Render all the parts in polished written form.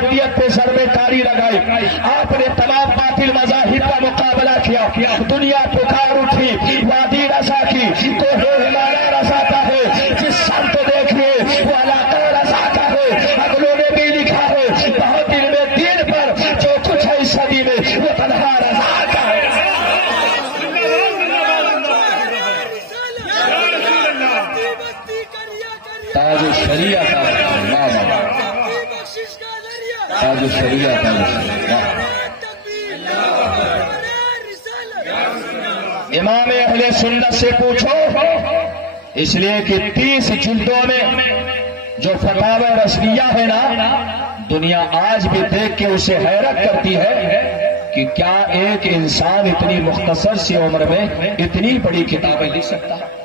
دیوبندیت پہ سر میں کاری لگائی، آپ نے تمام باطل مذاہب کا مقابلہ کیا، دنیا پکار اٹھی، وادی رضا کی تو ہمارا رضا کا ہے، جس سمت دیکھیے وہ علاقہ رضا کا ہے۔ اگلوں نے بھی لکھا ہے بہت دن میں دین پر جو کچھ ہے اس صدی میں وہ تنہا رضا کا ہے۔ تاج شریعت تاج شریعت امام اہل سنت سے پوچھو، اس لیے کہ 30 جلدوں میں جو فتاوی رسمیہ ہے نا، دنیا آج بھی دیکھ کے اسے حیرت کرتی ہے کہ کیا ایک انسان اتنی مختصر سی عمر میں اتنی بڑی کتابیں لکھ سکتا ہے۔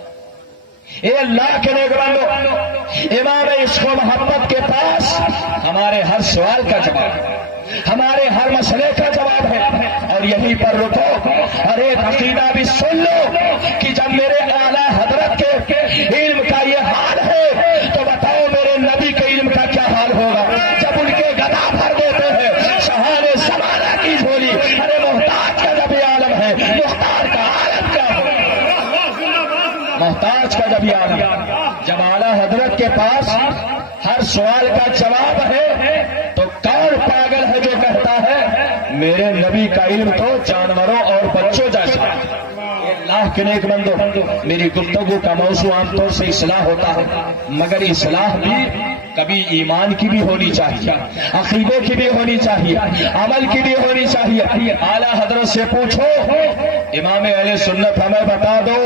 اے اللہ کے نیک بندو، امام عشق و محبت کے پاس ہمارے ہر سوال کا جواب ہے، ہمارے ہر مسئلے کا جواب ہے، اور یہیں پر رکو اور ایک عقیدہ بھی سن لو کہ جب میرے اعلیٰ حضرت کے علم کا یہ حال ہے تو بتاؤ میرے نبی کے علم کا کیا حال ہوگا جب ان کے گدا بھر دیتے ہیں شہان زمانہ کی جھولی۔ ارے محتاج کا جب یہ عالم ہے، مختار کا عالم کیا ہو؟ محتاج کا جب یہ عالم، جب اعلیٰ حضرت کے پاس ہر سوال کا جواب ہے تو کون پاگل ہے جو کہتا ہے میرے نبی کا علم تو جانوروں اور بچوں جیسا ہے۔ اللہ کے نیک بندو، میری گفتگو کا موضوع عام طور سے اصلاح ہوتا ہے، مگر اصلاح بھی کبھی ایمان کی بھی ہونی چاہیے، عقیدے کی بھی ہونی چاہیے، عمل کی بھی ہونی چاہیے۔ اعلیٰ حضرت سے پوچھو، امام اہل سنت ہمیں بتا دو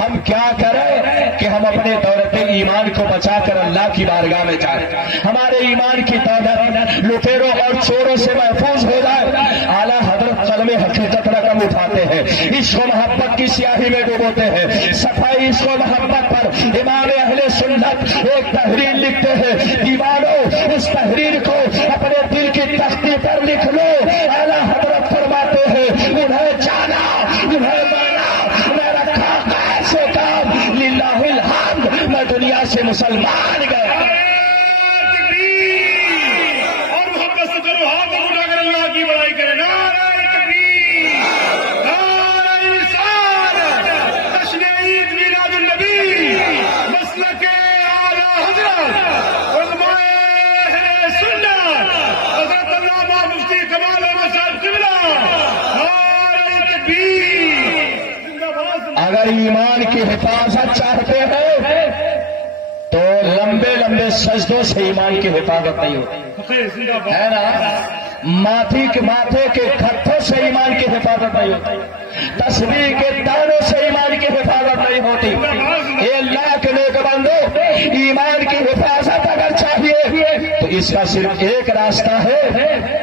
ہم کیا کریں کہ ہم اپنے دولت ایمان کو بچا کر اللہ کی بارگاہ میں جائیں، ہمارے ایمان کی دولت لٹیروں اور چوروں سے محفوظ ہو جائے۔ اعلیٰ حضرت قلم حقیقت رقم اٹھاتے ہیں، عشق و محبت کی سیاہی میں ڈبوتے ہیں، صفائی عشق و محبت پر امام اہل سنت ایک تحریر لکھتے ہیں۔ دیوانوں اس تحریر کو اپنے دل کی تختی پر لکھ لو۔ اعلیٰ حضرت فرماتے ہیں انہیں جانا، انہیں مانا، میں رکھا کیسے کام، للہ الحمد میں دنیا سے مسلمان گیا۔ اور محبت سے چلو ہاتھ اٹھا کر اللہ کی بڑائی کرے، نعرہ تکبیر، نعرہ رسالت، جشن عید میلاد النبی، مسلک اعلیٰ حضرت علماء اہل سنت حضرت علامہ مفتی کمال احمد صاحب قبلہ، نعرہ تکبیر۔ اگر ایمان کی حفاظت چاہتے ہیں تو لمبے لمبے سجدوں سے ایمان کی حفاظت نہیں ہوتی ہے نا، ماتھے کے کھٹوں سے ایمان کی حفاظت نہیں ہوتی، تسبیح کے دانوں سے ایمان کی حفاظت نہیں ہوتی۔ اے اللہ کے نیک بندو، ایمان کی حفاظت اگر چاہیے تو اس کا صرف ایک راستہ ہے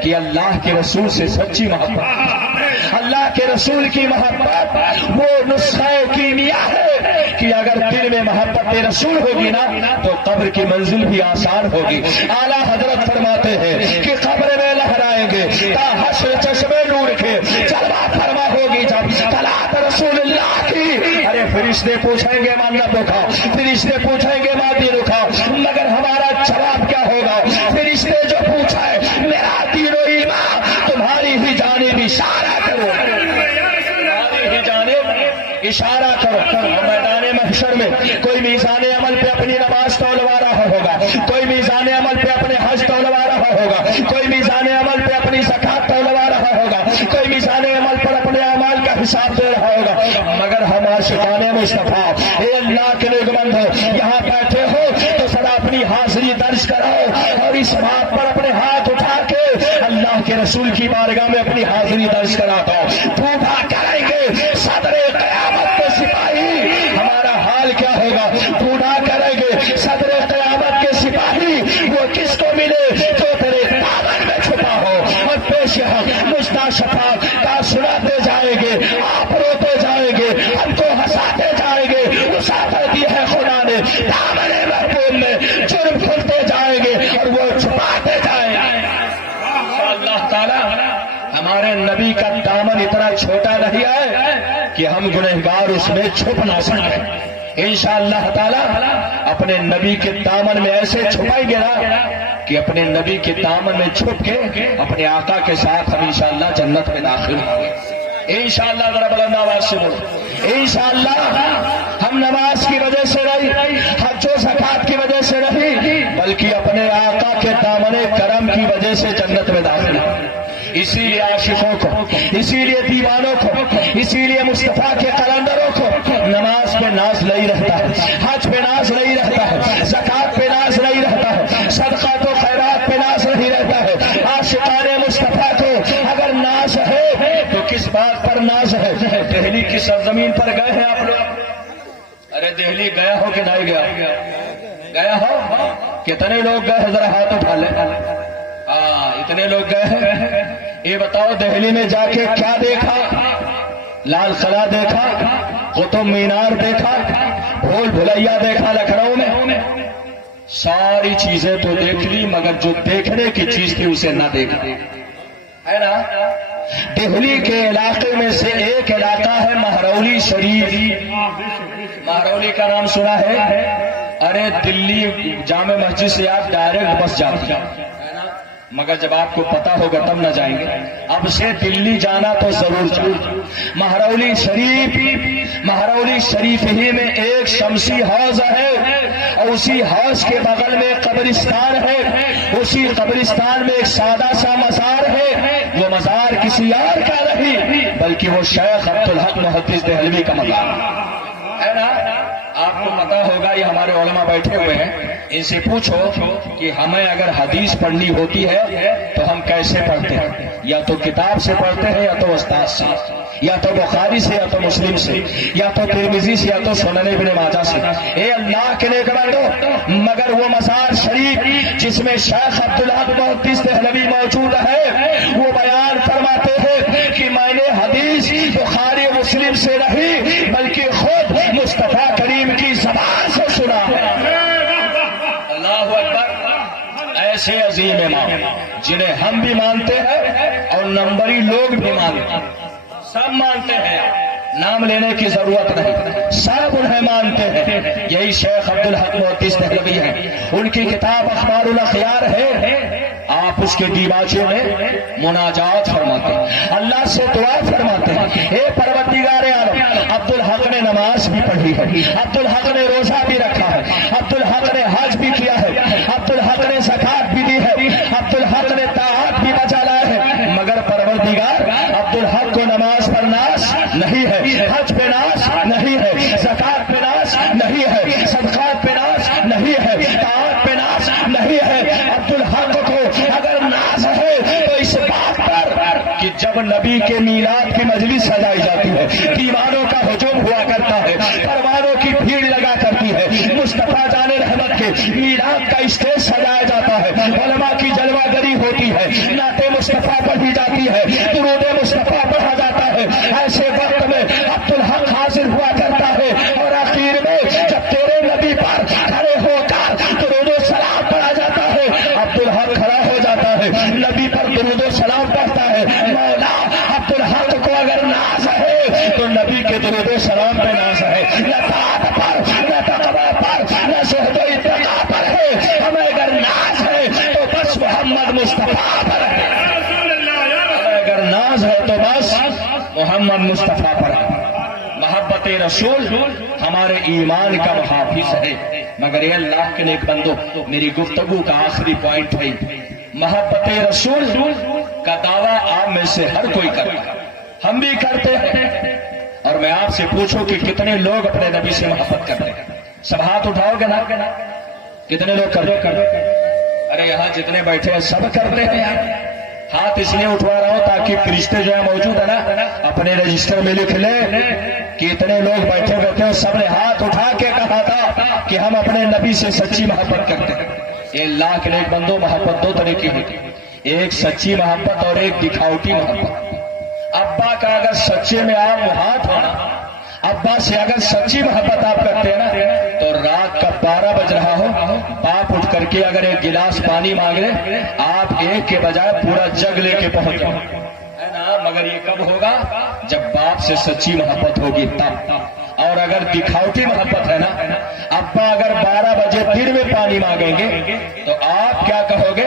کہ اللہ کے رسول سے سچی محبت، اللہ کے رسول کی محبت وہ نسخہ کیمیا ہے کہ اگر دل میں محبت رسول ہوگی نا تو قبر کی منزل بھی آسان ہوگی۔ اعلیٰ حضرت فرماتے ہیں کہ قبر میں لہرائیں گے تا حشر چشمے نور کے، جلوہ فرما ہوگی جب طلعت رسول اللہ کی۔ ارے فرشتے پوچھیں گے ماں نہ رکھا، فرشتے پوچھیں گے ماں دی رکھا، مگر ہمارا جواب کیا ہوگا؟ فرشتے جو پوچھیں میرا دین و ایمان تمہاری ہی جانب اشارہ کرو، تمہاری ہی جانب اشارہ کرو۔ میدان محشر میں کوئی میزان عمل پہ اپنی نماز تولوا رہا ہوگا، کوئی میزان عمل پہ اپنے حج تولوا رہا ہوگا، کوئی میزان عمل پہ اپنی زکات تولوا رہا ہوگا، کوئی میزان عمل پر اپنے اعمال کا حساب دے رہا ہوگا، مگر ہم عاشقان مصطفیٰ اے اللہ کے نیک بندو یہاں بیٹھے ہو تو سدا اپنی حاضری درج کراؤ اور اس بات پر اپنے ہاتھ اٹھا کے اللہ کے رسول کی بارگاہ میں اپنی حاضری درج کراتا ہوں۔ پوچھا کریں گے صدر قیامت کے سپاہی ہمارا حال کیا ہوگا؟ پوچھا کریں گے صدر قیامت کے سپاہی وہ کس کو ملے جو تیرے دامن میں چھپا ہو، اور پیش حق مجدہ شفاعت کا سناتے جائیں گے، آپ روتے جائیں گے، ہم کو ہنساتے جائیں گے، وسعت دی ہے خدا نے دامن محبوب میں، جرم کھلتے جائیں گے اور وہ چھپاتے جائیں گے۔ اللہ تعالیٰ ہمارے نبی کا دامن اتنا چھوٹا نہیں ہے کہ ہم گنہگار اس میں چھپ نہ سکیں۔ انشاءاللہ تعالیٰ اپنے نبی کے دامن میں ایسے چھپائیں گے نا کہ اپنے نبی کے دامن میں چھپ کے اپنے آقا کے ساتھ ہم انشاءاللہ جنت میں داخل ہوں گے انشاءاللہ. ذرا بلند آواز سے بولو انشاءاللہ. ہم نماز کی وجہ سے نہیں، حج و زکات کی وجہ سے نہیں، بلکہ اپنے آقا کے دامن کرم کی وجہ سے جنت میں داخل ہوں. اسی لیے عاشقوں کو، اسی لیے دیوانوں کو، اسی لیے مصطفیٰ کے قلندروں کو نماز پہ ناز نہیں رہتا ہے، حج پہ ناز نہیں رہتا ہے، زکات پہ ناز نہیں رہتا ہے، صدقات و خیرات پہ ناز نہیں رہتا ہے. عاشقان مصطفیٰ کو اگر ناز ہے تو کس بات پر ناز ہے؟ دہلی کی سرزمین پر گئے ہیں آپ لوگ؟ ارے دہلی گیا ہو کہ نہیں گیا ہو؟ کتنے لوگ گئے ہیں؟ ذرا ہاتھ اٹھا لیں. اتنے لوگ گئے ہیں. یہ بتاؤ دہلی میں جا کے کیا دیکھا؟ لال قلعہ دیکھا، قطب مینار دیکھا، بھول بھلیا دیکھا لکھنؤ میں؟ ساری چیزیں تو دیکھ لی، مگر جو دیکھنے کی چیز تھی اسے نہ دیکھا ہے نا. دہلی کے علاقے میں سے ایک علاقہ ہے مہرولی شریف. مہرولی کا نام سنا ہے؟ ارے دلی جامع مسجد سے آپ ڈائریکٹ بس جاتے ہیں، مگر جب آپ کو پتا ہوگا تب نہ جائیں گے. اب سے دلی جانا تو ضرور جائیں. مہرولی شریف ہی میں ایک شمسی حوض ہے، اور اسی حوض کے بغل میں قبرستان ہے. اسی قبرستان میں ایک سادہ سا مزار ہے. وہ مزار کسی اور کا نہیں بلکہ وہ شیخ عبدالحق محدث دہلوی کا مزار ہے نا. آپ کو پتا ہوگا، یہ ہمارے علماء بیٹھے ہوئے ہیں، ان سے پوچھو کہ ہمیں اگر حدیث پڑھنی ہوتی ہے تو ہم کیسے پڑھتے ہیں؟ یا تو کتاب سے پڑھتے ہیں، یا تو استاد سے، یا تو بخاری سے، یا تو مسلم سے، یا تو ترمذی سے، یا تو سنن ابن ماجہ سے. اے اللہ کے نیک بندو، مگر وہ مزار شریف جس میں شیخ عبدالحق محدث دہلوی موجود ہے، وہ بیان فرماتے ہیں کہ میں نے حدیث بخاری مسلم سے نہیں بلکہ خود مصطفیٰ کریم کی زبان سے سنا ہے. اللہ اکبر. ایسے عظیم امام جنہیں ہم بھی مانتے ہیں اور نمبری لوگ بھی مانتے ہیں، سب مانتے ہیں، نام لینے کی ضرورت نہیں، سب انہیں مانتے ہیں. یہی شیخ عبدالحق محدث دہلوی ہیں. ان کی کتاب اخبار الاخیار ہے. آپ اس کے دیباچے میں مناجات فرماتے ہیں، اللہ سے دعا فرماتے ہیں. اے پروردگار عالم، عبدالحق نے نماز بھی پڑھی ہے، عبدالحق نے روزہ بھی رکھا ہے، عبدالحق نے حج بھی کیا ہے، عبدالحق نے زکات بھی دی ہے، عبدالحق نے طاعات بھی بچا لایا ہے، مگر پروردگار عبدالحق کو نماز پر ناز نہیں ہے، حج پہ ناز نہیں ہے، زکات پہ ناز نہیں ہے، صدقات پہ ناز نہیں ہے، طاعات پہ ناز نہیں ہے. عبدالحق کو اگر ناز ہے تو اس بات پر کہ جب نبی کے میلاد کی مجلس سجائی جاتی ہے، دیوانوں کا ہجوم ہوا کرتا ہے، پروانوں کی بھیڑ لگا کرتی ہے، مصطفیٰ جان رحمت کے میلاد کا اسٹیج سجایا جاتا ہے، علماء کی جلوہ گری ہوتی ہے، نعت مصطفیٰ پڑھی جاتی ہے، درود مصطفیٰ پڑھا جاتا ہے. ایسے وقت میں عبدالحق حاضر ہوا کرتا ہے، اور آخر میں جب تیرے نبی پر کھڑے ہو کر درود و سلام پڑھا جاتا ہے، عبدالحق کھڑا ہو جاتا ہے، نبی پر درود و سلام پڑھتا ہے. مولا عبدالحق کو اگر ناز ہے تو نبی کے درود و سلام پہ ناز ہے، نہ طاعت پر، نہ تقویٰ پر، نہ زہد و اتقاء پر ہے. ہمیں اگر ناز ہے تو بس محمد مصطفیٰ پر ہے. اگر ناز ہے تو بس محمد مصطفیٰ پر ہے. محبت رسول ہمارے ایمان کا محافظ ہے. مگر یہ اللہ کے نیک بندو، میری گفتگو کا آخری پوائنٹ ہے، محبت رسول کا دعویٰ آپ میں سے ہر کوئی کرتا ہے، ہم بھی کرتے ہیں. اور میں آپ سے پوچھوں کہ کتنے لوگ اپنے نبی سے محبت کرتے ہیں؟ سب ہاتھ اٹھاؤ گے نا؟ کتنے لوگ کرتے؟ ارے یہاں جتنے بیٹھے ہیں سب کرتے ہیں یار. ہاتھ اس لیے اٹھوا رہا ہوں تاکہ فرشتے جو ہے موجود ہے نا اپنے رجسٹر میں لکھ لیں کہ اتنے لوگ بیٹھے ہیں، سب نے ہاتھ اٹھا کے کہا تھا کہ ہم اپنے نبی سے سچی محبت کرتے ہیں. یہ اللہ کے نیک بندو، محبت دو طرح کی ہوتی ہے، ایک سچی محبت اور ایک دکھاوٹی محبت. ابا کا اگر سچے میں آپ ہاتھ ہونا، ابا سے اگر سچی محبت آپ کرتے ہیں نا تو رات کا 12 بج رہا ہو، باپ اٹھ کر کے اگر ایک گلاس پانی مانگ لے، آپ ایک کے بجائے پورا جگ لے کے پہنچ جاؤ ہے نا. مگر یہ کب ہوگا؟ جب باپ سے سچی محبت ہوگی تب. اور اگر دکھاوٹی محبت ہے نا، ابا اگر 12 بجے دن میں پانی مانگیں گے تو آپ کیا کہو گے؟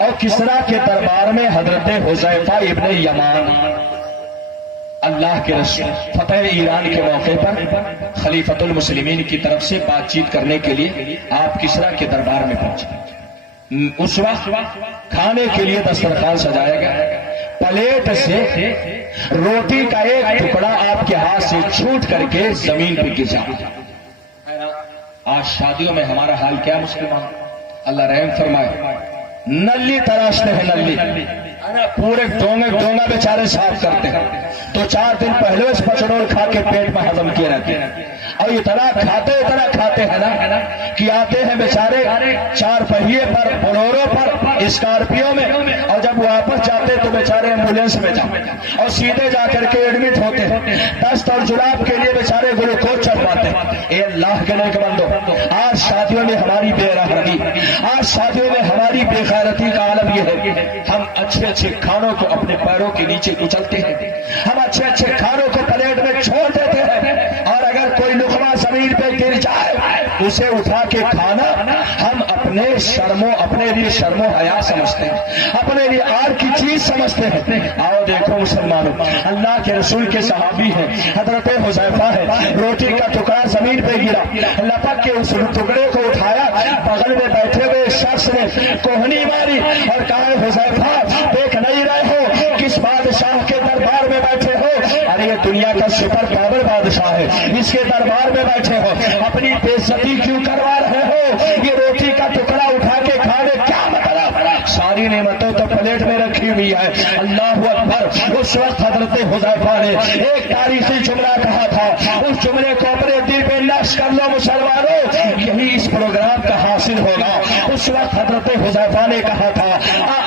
اور کسرا کے دربار میں حضرت حذیفہ ابن یمان اللہ کے رسول فتح ایران کے موقع پر خلیفۃ المسلمین کی طرف سے بات چیت کرنے کے لیے آپ کسرا کے دربار میں پہنچے. اس وقت کھانے کے لیے دسترخوان سجایا گیا. پلیٹ سے روٹی کا ایک ٹکڑا آپ کے ہاتھ سے چھوٹ کر کے زمین پہ گر جاتا. آج شادیوں میں ہمارا حال کیا مسلمان؟ اللہ رحم فرمائے. نلی تراشتے ہیں, نلی پورے ڈونگا بیچارے صاف کرتے ہیں تو 4 دن پہلے اس پچڑول کھا کے پیٹ میں ہضم کیے رہتے ہیں. اور اتنا کھاتے ہیں نا کہ آتے ہیں بیچارے 4 پہیے پر, بلورو پر, اسکارپیو میں, اور جب واپس جاتے تو بیچارے ایمبولینس میں جاتے اور سیدھے جا کر کے ایڈمٹ ہوتے ہیں. دست اور جلاب کے لیے بیچارے گلوکوز چڑھواتے ہیں. اے اللہ کے نیک بندو, آج شادیوں میں ہماری بے رحمتی, آج شادیوں میں ہماری بے غیرتی کا عالم یہ ہے. ہم اچھے کھانوں کو اپنے پیروں کے نیچے کچلتے ہیں, ہم اچھے کھانوں کو پلیٹ میں چھوڑ دیتے ہیں, اور اگر کوئی لقمہ زمین پہ گر جائے اسے اٹھا کے کھانا ہم اپنے لیے شرم و حیا سمجھتے ہیں, اپنے لیے آر کی چیز سمجھتے ہیں. آؤ دیکھو مسلمانوں, اللہ کے رسول کے صحابی ہیں, حضرت حذیفہ ہے. روٹی کا ٹکڑا زمین پہ گرا, لپک کے اس ٹکڑے کو اٹھایا, بغل میں بیٹھے ہوئے شخص نے کوہنی ماری اور کہا, حذیفہ دیکھ نہیں رہے ہو کس بادشاہ کے دربار میں بیٹھے ہو؟ ارے یہ دنیا کا سپر پاور بادشاہ ہے, اس کے دربار میں بیٹھے ہو, اپنی بے عزتی کیوں کروا رہے ہو؟ یہ روٹی کا ٹکڑا اٹھا کے کھانے کیا مطلب؟ ساری نعمتوں تو پلیٹ میں رکھی ہوئی ہے. اللہ اکبر. اس وقت حضرت حذیفہ نے ایک تاریخی جملہ کہا تھا, اس جملے کو اپنے دل پہ نقش کر لو مسلمانوں, یہی اس پروگرام کا حاصل ہوگا. اس وقت حضرت حذیفہ نے کہا تھا,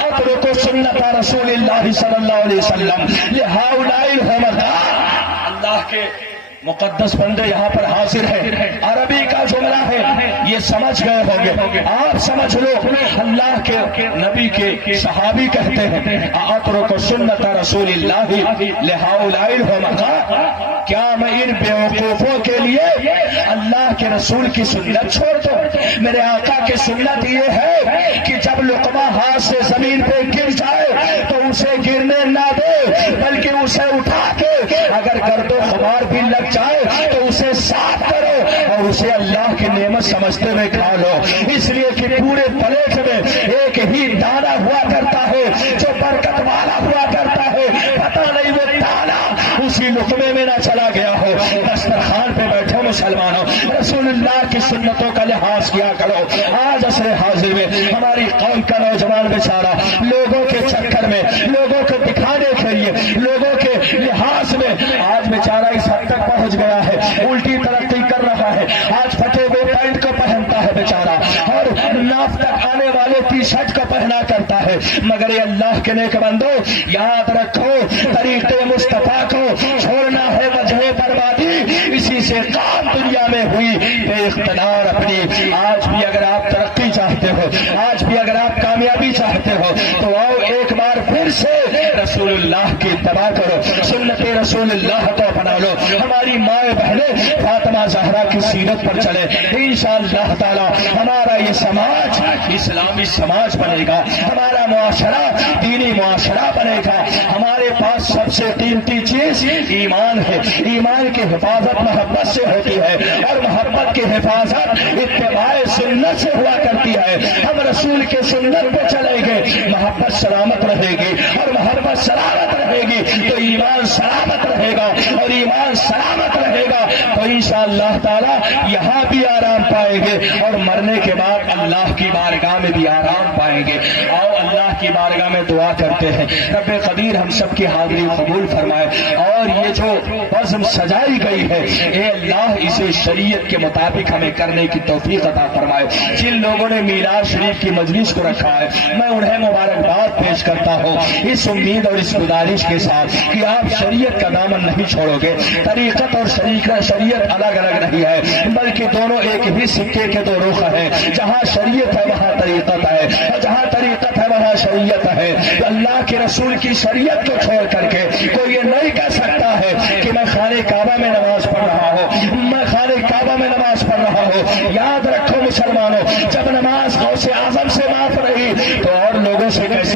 اترک سنت رسول اللہ صلی اللہ علیہ وسلم لہؤلاء الہمداء. اللہ کے مقدس بندے یہاں پر حاضر ہیں, عربی کا جملہ ہے, یہ سمجھ گئے ہوں گے, آپ سمجھ لو. اللہ کے نبی کے صحابی کہتے ہیں, اترک سنت رسول اللہ لہؤلاء الہمداء. کیا میں ان بیوقوفوں کے لیے اللہ کے رسول کی سنت چھوڑ دوں؟ میرے آقا کی سنت یہ ہے کہ جب لقمہ ہاتھ سے زمین پہ گر جائے تو اسے گرنے نہ دے, بلکہ اسے اٹھا کے اگر گرد و غبار بھی لگ جائے تو اسے صاف کرو اور اسے اللہ کی نعمت سمجھتے ہوئے کھا لو. اس لیے کہ پورے پلیٹ میں ایک ہی دانہ ہوا کرتا ہے جو برکت والا ہوا کرتا ہے. پتہ نہیں وہ دانہ اسی لقمے میں نہ چلا گیا ہو. دسترخوان پہ بیٹھو مسلمانوں, رسول اللہ کی سنتوں کا لحاظ کیا کرو. آج عصر حاضر میں ہماری قوم کا نوجوان بیچارہ لوگوں کے چکر میں, لوگوں کو دکھانے کے لیے, لوگوں کے لحاظ میں آج بیچارہ اس حد تک پہنچ گیا ہے, الٹی ترقی کر رہا ہے. آج پھٹے ہوئے پینٹ کو پہنتا ہے بیچارہ, اور ناف تک آنے والے ٹی شرٹ کو پہنا کرتا ہے. مگر یہ اللہ کے نیک بندو, یاد رکھو طریقے مصطفیٰ کو چھوڑنا ہے وجہ بربادی. اسی سے کام دنیا میں ہوئی بے اختیار اپنی. آج بھی اگر آپ ترقی چاہتے ہو, آج بھی اگر آپ کامیابی چاہتے ہو, تو آؤ ایک بار پھر سے رسول اللہ کی اتباع کرو, سنت رسول اللہ کو اپنا لو. ہماری مائیں بہنیں فاطمہ زہرا کی سیرت پر چلے, انشاءاللہ تعالی ہمارا یہ سماج اسلامی سماج بنے گا, ہمارا معاشرہ دینی معاشرہ بنے گا. ہمارے پاس سب سے قیمتی چیز ایمان ہے. ایمان کی حفاظت محبت سے ہوتی ہے, اور محبت کی حفاظت اتباع سنت سے ہوا کرتی ہے. ہم رسول کے سنت پہ چلیں گے, محبت سلامت رہے گی, اور محبت سلامت رہے گی تو ایمان سلامت رہے گا, اور ایمان سلامت رہے گا تو انشاءاللہ تعالی یہاں بھی آرام پائیں گے, اور مرنے کے بعد اللہ کی بارگاہ میں بھی آرام پائیں گے. آؤ اللہ کی بارگاہ میں دعا کرتے ہیں, رب قدیر ہم سب کی حاضری قبول فرمائے. اور یہ جو بزم سجائی گئی ہے, اے اللہ اسے شریعت کے مطابق ہمیں کرنے کی توفیق عطا فرمائے. جن لوگوں نے میلاد شریف کی مجلس کو رکھا ہے, میں انہیں مبارکباد پیش کرتا ہوں, اس امید اور اس گزارش کے ساتھ کہ آپ شریعت کا دامن نہیں چھوڑو گے. طریقت اور شریعت الگ الگ نہیں ہے, بلکہ دونوں ایک ہی سکے کے 2 رخ ہیں. جہاں شریعت ہے وہاں طریقت ہے, اور جہاں طریقت ہے وہاں شریعت ہے. اللہ کے رسول کی شریعت کو چھوڑ کر کے کوئی یہ نہیں کہہ سکتا ہے کہ میں خانہ کعبہ میں نماز پڑھ رہا ہوں, میں خانہ کعبہ میں نماز پڑھ رہا ہوں. یاد رکھو مسلمانوں, جب نماز غوث اعظم سے معاف رہی تو اور لوگوں سے